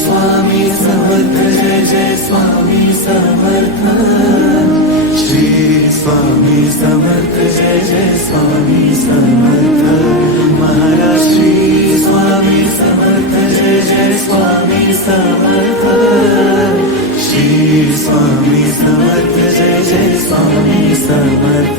स्वामी समर्थ जय जय स्वामी समर्थ स्वामी समर्थ जय जय स्वामी समर्थ। महाराज श्री स्वामी समर्थ जय जय स्वामी समर्थ। श्री स्वामी समर्थ जय जय स्वामी समर्थ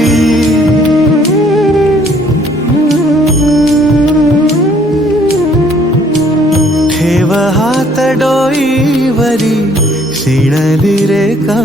പാടോ ഈ വരി ക്ഷീണലിരേ കാ